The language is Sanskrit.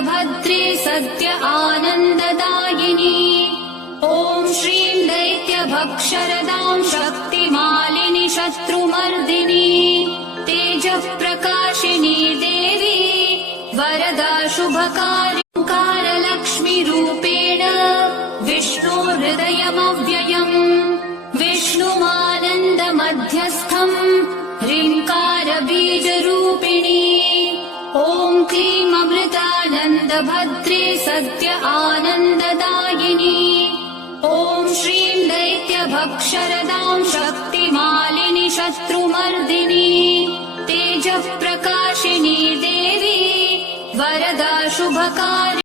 नन्दभद्रे सत्य आनन्ददायिनी। ॐ श्रीं दैत्यभक्षरदां शक्तिमालिनि शत्रुमर्दिनी। तेजःप्रकाशिनी देवी वरदा शुभकारी। ओङ्कारलक्ष्मीरूपेण विष्णोर्हृदयमव्ययम् विष्णुमानन्दमध्यस्थम् ह्रीङ्कारबीजरूपिणी। ॐ क्लीं अमृतानन्दभद्रे सत्य आनन्ददायिनी। ॐ श्रीं दैत्यभक्षरदां शक्तिमालिनि शत्रुमर्दिनी। तेजःप्रकाशिनी देवी वरदा शुभकारी।